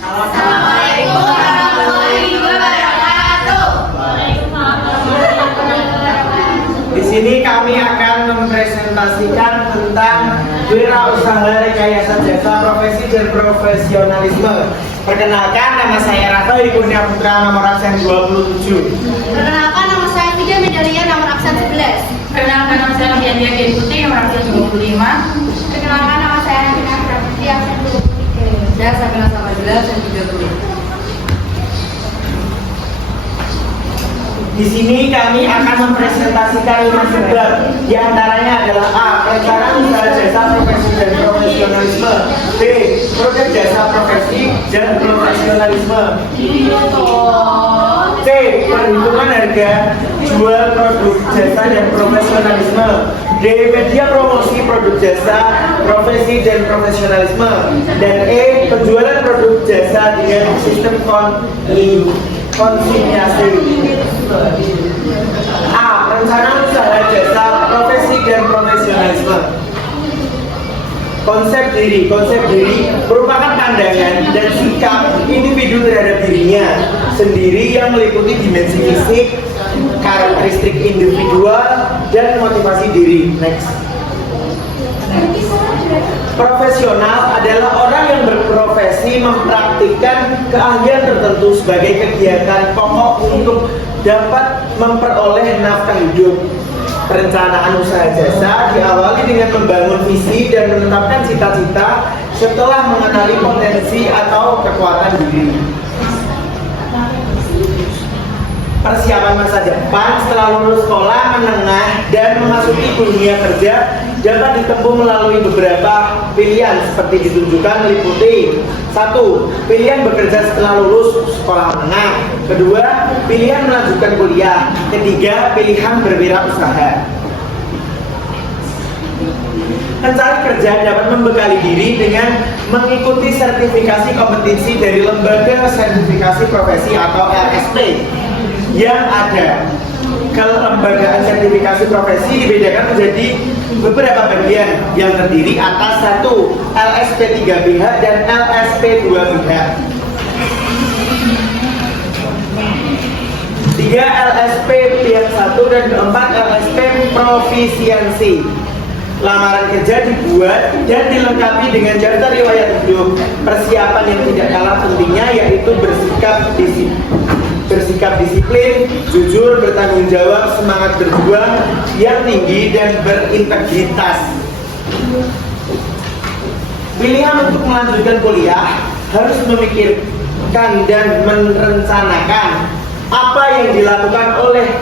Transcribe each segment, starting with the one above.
Assalamualaikum warahmatullahi wabarakatuh. Di sini kami akan mempresentasikan tentang wirausaha rekayasa jasa profesi dan profesionalisme. Perkenalkan, nama saya Rafa Kurnia Putra, nomor absen 27. Perkenalkan, nama saya Fida Medalia, nomor absen 11. Perkenalkan, nama saya Dian Dian Putri, nomor absen 25. Perkenalkan, nama saya Hafina Putri, absen 23. Saya Sakina Sabadila, absen 30. Di sini kami akan mempresentasikan 5 sebab. Di antaranya adalah A. Perencanaan usaha jasa profesi dan profesionalisme. B. Produk jasa profesi dan profesionalisme. C. Perhitungan harga jual produk jasa dan profesionalisme. D. Media promosi produk jasa profesi dan profesionalisme. Dan E. Penjualan produk jasa dengan sistem konsinyasi. A. Rencana usaha jasa profesi dan profesionalisme. Konsep diri merupakan pandangan dan sikap individu terhadap dirinya sendiri yang meliputi dimensi fisik, karakteristik individual, dan motivasi diri. Next. Profesional adalah orang yang berprofesi mempraktikkan keahlian tertentu sebagai kegiatan pokok untuk dapat memperoleh nafkah hidup. Perencanaan usaha jasa diawali dengan membangun visi dan menetapkan cita-cita setelah mengenali potensi atau kekuatan diri. Persiapan masa depan setelah lulus sekolah menengah dan memasuki dunia kerja dapat ditempuh melalui beberapa pilihan seperti ditunjukkan meliputi 1. Pilihan bekerja setelah lulus sekolah menengah. 2. Pilihan melanjutkan kuliah. 3. Pilihan berwirausaha. Pencari kerja dapat membekali diri dengan mengikuti sertifikasi kompetensi dari Lembaga Sertifikasi Profesi atau LSP yang ada. Kelembagaan sertifikasi profesi dibedakan menjadi beberapa bagian yang terdiri atas 1. LSP 3BH dan LSP 2BH. 3. LSP pihak 1 dan 4. LSP profisiensi. Lamaran kerja dibuat dan dilengkapi dengan daftar riwayat hidup. Persiapan yang tidak kalah pentingnya yaitu bersikap disiplin, jujur, bertanggung jawab, semangat berjuang yang tinggi dan berintegritas. Pilihan untuk melanjutkan kuliah harus memikirkan dan merencanakan apa yang dilakukan oleh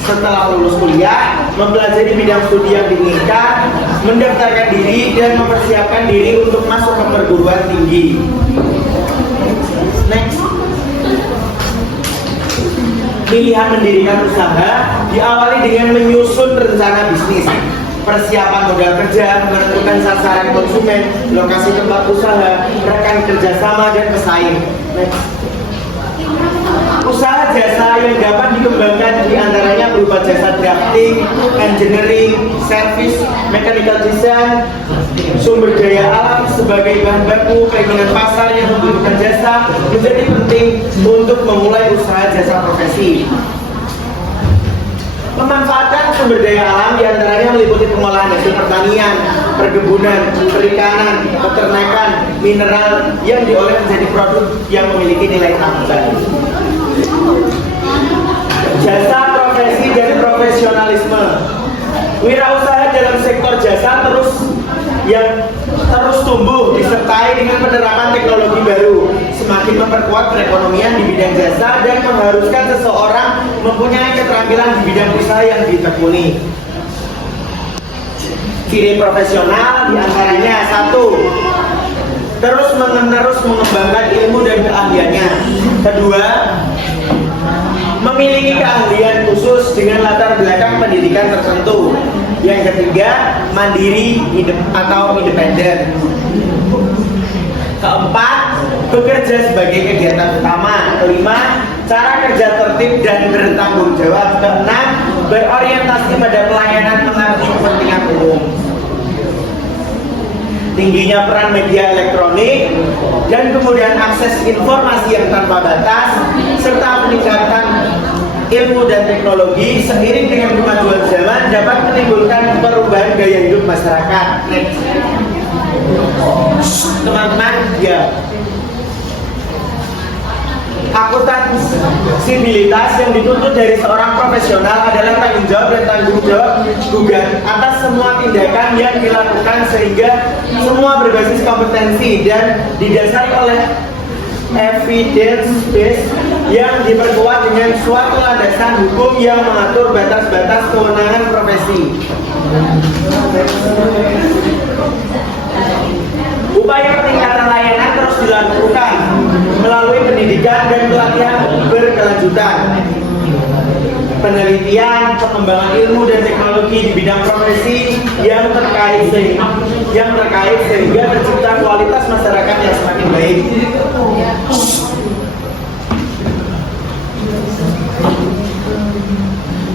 setelah lulus kuliah, mempelajari bidang studi yang diinginkan, mendaftarkan diri dan mempersiapkan diri untuk masuk ke perguruan tinggi. Next. Pilihan mendirikan usaha diawali dengan menyusun rencana bisnis, persiapan modal kerja, menentukan sasaran konsumen, lokasi tempat usaha, rekan kerjasama, dan pesaing. Next. Usaha jasa yang dapat dikembangkan diantaranya berupa jasa drafting, engineering, service, mechanical design, sumber daya alam sebagai bahan baku, keinginan pasar yang membutuhkan jasa menjadi penting untuk memulai usaha jasa profesi. Memanfaatkan sumber daya alam diantaranya meliputi pengolahan hasil pertanian, perkebunan, perikanan, peternakan, mineral yang diolah menjadi produk yang memiliki nilai tambah. Jasa profesi dan profesionalisme. Wirausaha dalam sektor jasa terus tumbuh disertai dengan penerapan teknologi baru, semakin memperkuat perekonomian di bidang jasa dan mengharuskan seseorang mempunyai keterampilan di bidang usaha yang ditekuni. Ciri profesional diantaranya 1. Terus-menerus mengembangkan ilmu dan keahliannya. 2. Memiliki keahlian khusus dengan latar belakang pendidikan tertentu. Yang ketiga, mandiri atau independen. Keempat, bekerja sebagai kegiatan utama. Kelima, cara kerja tertib dan bertanggung jawab. Keenam, berorientasi pada pelayanan mengabdi kepentingan umum. tingginya peran media elektronik, dan kemudian akses informasi yang tanpa batas, serta peningkatan ilmu dan teknologi seiring dengan kemajuan zaman dapat menimbulkan perubahan gaya hidup masyarakat. Teman-teman, ya, akuntabilitas yang dituntut dari seorang profesional adalah tanggung jawab dan tanggung jawab juga atas semua tindakan yang dilakukan sehingga semua berbasis kompetensi dan didasari oleh evidence base yang diperkuat dengan suatu landasan hukum yang mengatur batas-batas kewenangan profesi. Upaya peningkatan layanan terus dilakukan melalui pendidikan dan pelatihan berkelanjutan, penelitian, pengembangan ilmu dan teknologi di bidang profesi yang terkait sehingga tercipta kualitas masyarakat yang semakin baik.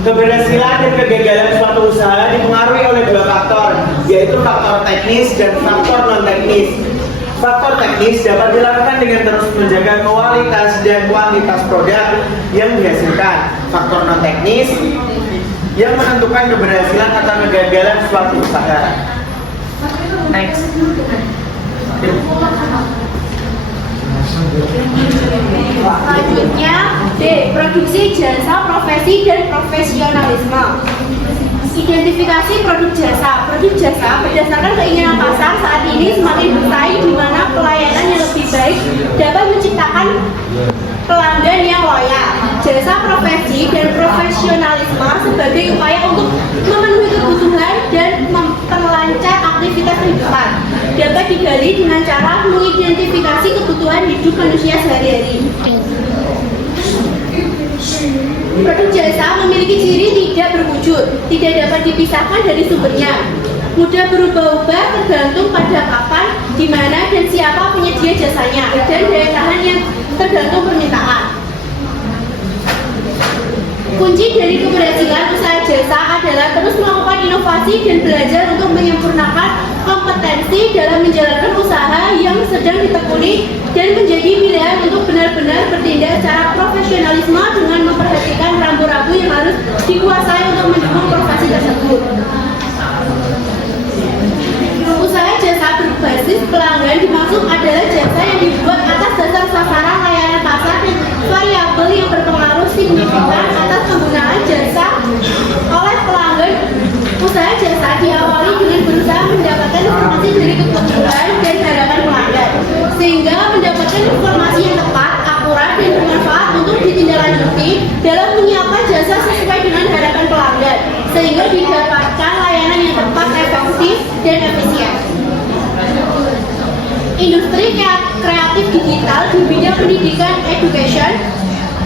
Keberhasilan dan kegagalan suatu usaha dipengaruhi oleh dua faktor, yaitu faktor teknis dan faktor non-teknis. Faktor teknis dapat dilakukan dengan terus menjaga kualitas dan kuantitas produk yang dihasilkan. Faktor non-teknis yang menentukan keberhasilan atau kegagalan suatu usaha. Next. Selanjutnya, D. Produksi jasa, profesi, dan profesionalisme. Identifikasi produk jasa. Produk jasa berdasarkan keinginan pasar saat ini semakin bersaing di mana pelayanan yang lebih baik dapat menciptakan pelanggan yang loyal. Jasa, profesi, dan profesionalisme sebagai upaya untuk memenuhi kebutuhan dan memperlancar aktivitas kehidupan dapat digali dengan cara mengidentifikasi kebutuhan hidup manusia sehari-hari. Produk jasa memiliki ciri tidak berwujud, tidak dapat dipisahkan dari sumbernya, mudah berubah-ubah tergantung pada kapan, di mana, dan siapa penyedia jasanya, dan daya tahan yang tergantung permintaan. Kunci dari keberhasilan usaha jasa adalah terus melakukan inovasi dan belajar untuk menyempurnakan kompetensi dalam menjalankan usaha yang sedang ditekuni dan menjadi pilihan untuk benar-benar bertindak secara profesionalisme dengan memperhatikan rambu-rambu yang harus dikuasai untuk mendukung profesi tersebut. Usaha jasa berbasis pelanggan dimaksud adalah jasa yang dibuat atas dasar sasaran layanan pasar dan variabel yang berpengaruh signifikan atas penggunaan jasa oleh pelanggan. Usaha jasa diawali dengan berusaha mendapatkan informasi dari kebutuhan dan harapan pelanggan, sehingga mendapatkan informasi yang tepat, akurat, dan bermanfaat untuk ditindaklanjuti dalam menyiapkan jasa sesuai dengan harapan pelanggan, sehingga didapatkan layanan yang tepat, efektif, dan efisien. Industri kreatif digital di bidang pendidikan education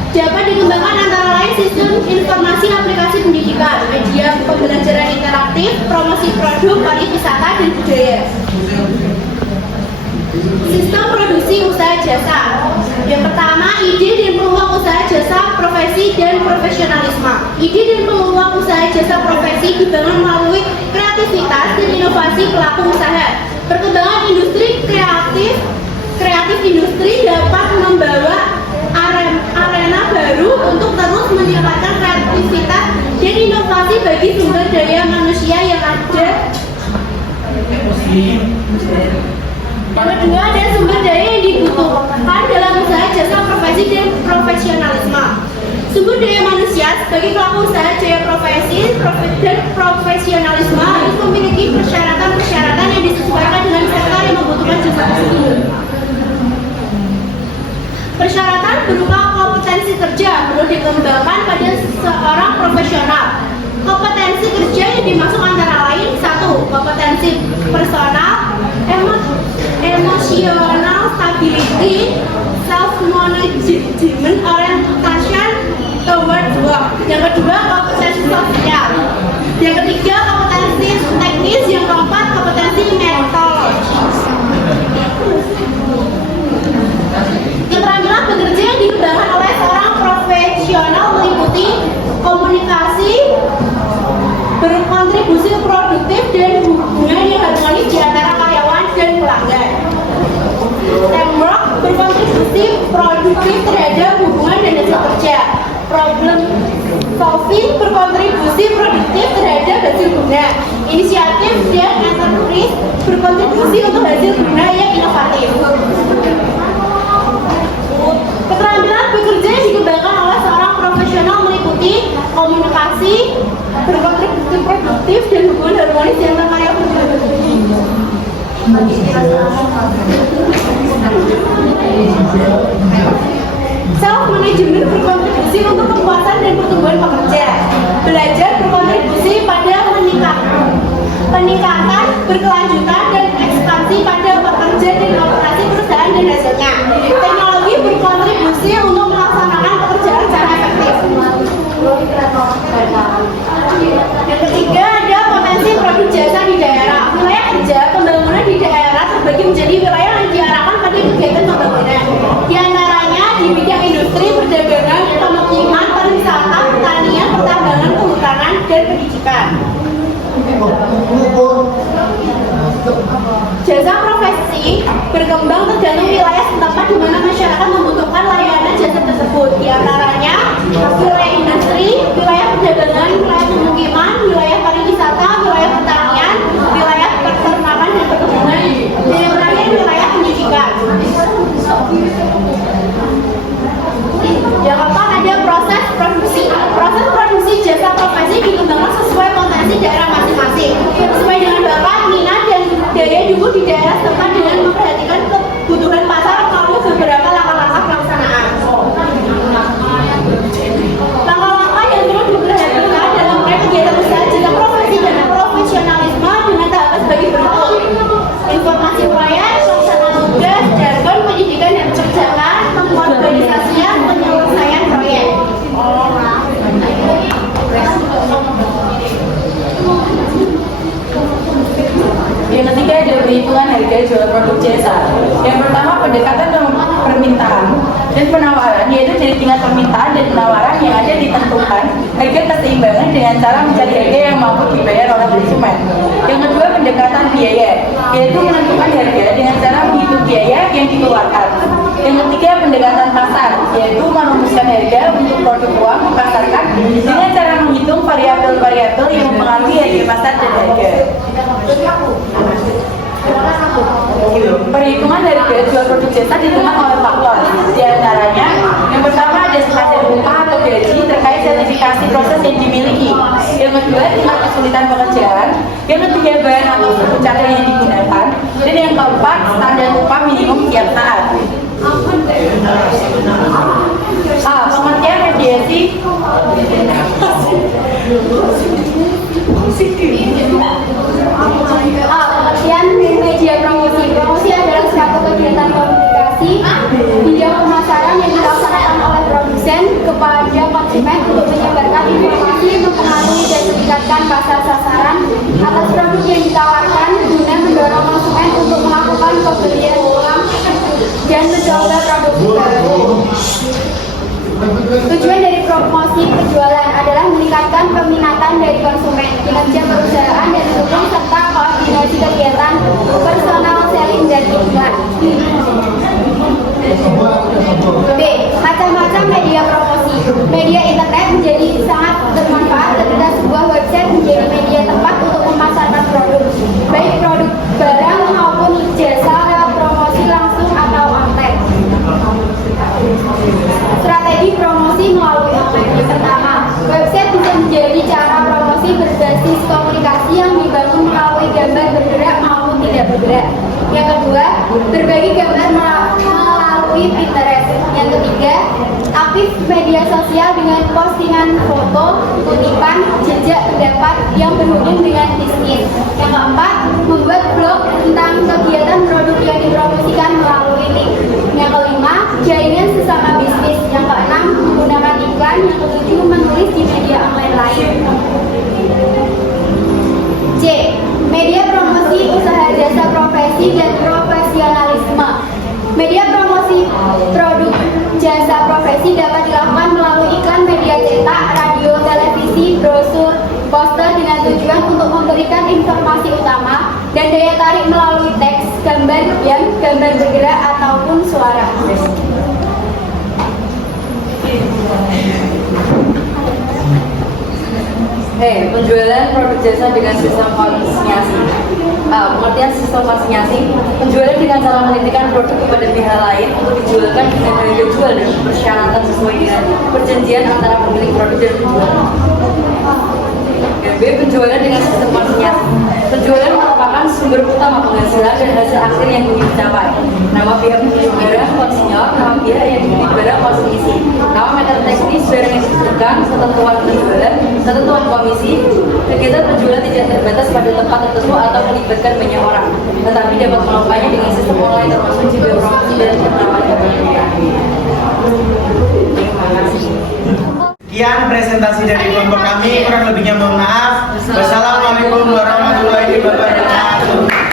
dapat dikembangkan antara lain sistem informasi aplikasi pendidikan, media pembelajaran interaktif, promosi produk, pariwisata, dan budaya. Sistem produksi usaha jasa. Yang pertama, ide dan peluang usaha jasa, profesi, dan profesionalisme. Ide dan peluang usaha jasa profesi dibangun melalui kreativitas dan inovasi pelaku usaha. Perkembangan industri kreatif industri dapat membawa arena baru untuk terus meningkatkan kreativitas dan inovasi bagi sumber daya manusia yang ada. Yang kedua, dan sumber daya yang dibutuhkan dalam usaha jasa, profesi, dan profesionalisme. Sumber daya manusia sebagai pelaku usaha jasa profesi dan profesionalisme harus memiliki persyaratan-persyaratan yang disesuaikan dengan sektor yang membutuhkan jasa tersebut. Persyaratan berupa kompetensi kerja perlu dikembangkan pada seorang profesional. Kompetensi kerja yang dimaksud antara lain: 1. Kompetensi personal, emotional stability, self-management, orientation toward work. Yang kedua, kompetensi sosial. Yang ketiga, kompetensi teknis. Yang keempat, kompetensi metodologis. Keterampilan bekerja yang dikembangkan oleh seorang profesional meliputi komunikasi, berkontribusi produktif, dan hubungan yang harmonis di antara karyawan dan berkontribusi produktif terhadap hubungan dan hasil kerja. Problem solving berkontribusi produktif terhadap hasil guna. Inisiatif dan enterprise berkontribusi untuk hasil guna yang inovatif. Keterampilan bekerja yang dikembangkan oleh seorang profesional meliputi komunikasi, berkontribusi produktif, dan hubungan harmonis yang karya Self-management berkontribusi untuk kepuasan dan pertumbuhan pekerja. Belajar berkontribusi pada peningkatan, berkelanjutan, dan ekspansi pada pekerja dan operasi perusahaan dan hasilnya. Teknologi berkontribusi untuk melaksanakan pekerjaan secara efektif. Yang ketiga, ada potensi produk jasa di daerah. Wilayah kerja pembangunan di daerah terbagi menjadi wilayah yang diarahkan pada kegiatan pembangunan. Di antaranya di bidang industri, perdagangan, pemukiman, pariwisata, pertanian, pertambangan, kehutanan, dan pendidikan. Jasa profesi berkembang tergantung wilayah setempat di mana masyarakat membutuhkan layanan jasa tersebut. Di antaranya wilayah industri, wilayah perdagangan, wilayah pemukiman, wilayah pariwisata, wilayah pertanian, wilayah peternakan dan perkebunan, dan yang terakhir wilayah pendidikan. Yang keempat ada proses produksi. Proses produksi jasa profesi dikembangkan sesuai potensi daerah masing-masing, sesuai dengan bakat, minat, dan daya dukung di daerah setempat dengan memperhatikan kebutuhan pasar melalui beberapa langkah-langkah pelaksanaan. Langkah-langkah yang perlu diperhatikan dalam proyek kegiatan usaha jasa profesi dan profesionalisme dengan tahapan sebagai berikut: informasi proyek, pelaksanaan tugas, jargon, pendidikan dan pekerjaan, pengorganisasian, penyelesaian proyek. Yang ketiga ada perhitungan harga jual produk jasa. Yang pertama pendekatan permintaan dan penawaran, yaitu dari tingkat permintaan dan penawaran yang ada ditentukan harga keseimbangan dengan cara mencari harga yang mampu dibayar oleh konsumen. Yang kedua pendekatan biaya, yaitu menentukan harga dengan cara menghitung biaya yang dikeluarkan. Yang ketiga pendekatan pasar, yaitu merumuskan harga untuk produk uang dipasarkan dengan cara menghitung variabel-variabel yang mempengaruhi harga pasar dan harga. Perhitungan harga jual produk jasa ditentukan oleh faktor. Di antaranya, yang pertama ada standar upah atau gaji terkait sertifikasi proses yang dimiliki. Yang kedua, tingkat kesulitan pekerjaan. Yang ketiga, bahan atau suku cadang yang digunakan. Dan yang keempat, standar upah minimum tiap saat. Pengertian mediasi. Pengertian media promosi. Promosi adalah suatu kegiatan komunikasi bidang pemasaran yang dilaksanakan oleh produsen kepada konsumen untuk menyebarkan informasi, mempengaruhi dan meningkatkan pasar sasaran atas produk yang ditawarkan guna mendorong konsumen untuk melakukan pembelian ulang dan mencoba produk baru. Tujuan dari promosi penjualan adalah meningkatkan peminatan dari konsumen, kinerja perusahaan, dan mendukung serta koordinasi kegiatan personal selling dan iklan. B. Macam-macam media promosi. Media internet menjadi sangat bermanfaat ketika sebuah website menjadi media tempat untuk memasarkan produk, baik produk barang maupun jasa lewat promosi langsung atau online. Strategi promosi melalui online. Yang pertama, website bisa menjadi cara promosi berbasis komunikasi yang dibangun melalui gambar bergerak maupun tidak bergerak. Yang kedua, berbagi gambar melalui Pinterest. Yang ketiga, aktif media sosial dengan postingan foto, kutipan, jejak pendapat yang berhubung dengan bisnis. Yang keempat, membuat blog tentang kegiatan produk yang dipromosikan melalui link. Yang kelima, jaringan sesama bisnis. Yang keenam, menggunakan iklan. Yang ketujuh, menulis di media online lain. C. Media promosi usaha jasa profesi dan profesionalisme. Media promosi produk jasa profesi dapat dilakukan melalui iklan media cetak, radio, televisi, brosur, poster dengan tujuan untuk memberikan informasi utama dan daya tarik melalui teks, gambar diam, gambar bergerak, ataupun suara. Penjualan produk jasa dengan sistem konsinyasi. Pengertian sistem konsinyasi, penjualan dengan cara menitipkan produk kepada pihak lain untuk dijualkan dengan harga jual dan persyaratan sesuai dengan perjanjian antara pemilik produk dan penjual. B. Penjualan dengan sistem konsinyasi. Penjualan merupakan sumber utama penghasilan dan hasil akhir yang ingin dicapai. Nama pihak pemilik barang konsinyor, nama pihak yang dibeli barang konsinyasi. Nama meter teknis barang yang ditentukan, ketentuan penjualan, ketentuan komisi. Kegiatan penjualan tidak terbatas pada tempat tertentu atau melibatkan banyak orang, tetapi dapat melakukannya dengan sistem online termasuk juga promosi dan penawaran barang. Terima kasih. Sekian presentasi dari kelompok kami, kurang lebihnya mohon maaf. Wassalamualaikum warahmatullahi wabarakatuh.